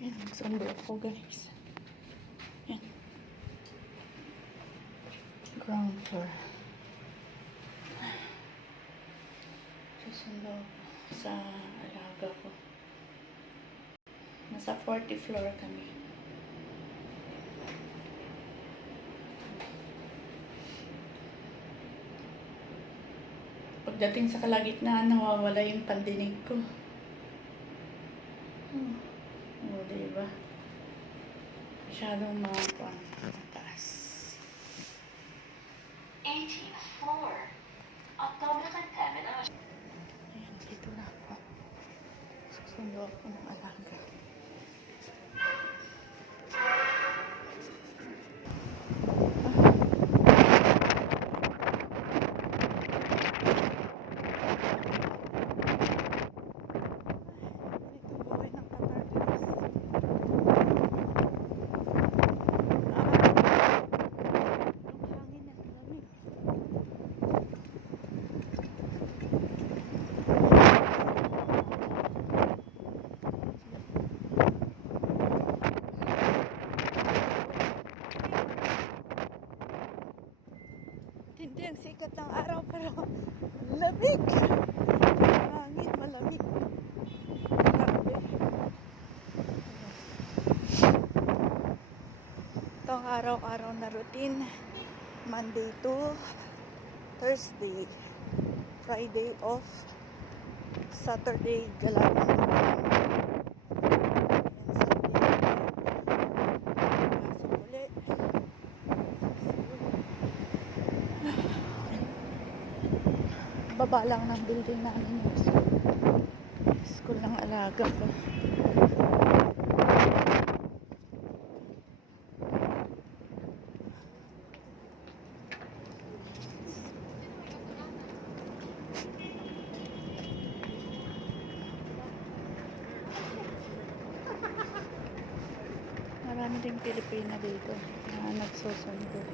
Yan, magsundo ako guys. Yan. Ground floor. Susundo ako sa alaga ko. Nasa 40th floor kami. Pagdating sa kalagitnaan, nawawala yung pandinig ko. O, diba? Masyadong mataas. 18th floor. الطابق الثامن عشر. Ayan, dito na ako. Susundo ako ng alaga. Hindi ang sikat ng araw pero lamig. Hangin, malamig. Grabe. Ito ang araw-araw na routine. Monday to Thursday. Friday off. Saturday galawan. Baba lang ng building namin yung school ng alaga ko. Marami ding Pilipina dito na nagsusundo.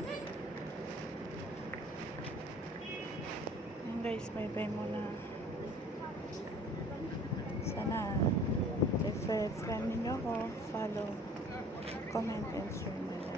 Guys, bye-bye muna. Sana if friend niyo ako, follow, comment, and share.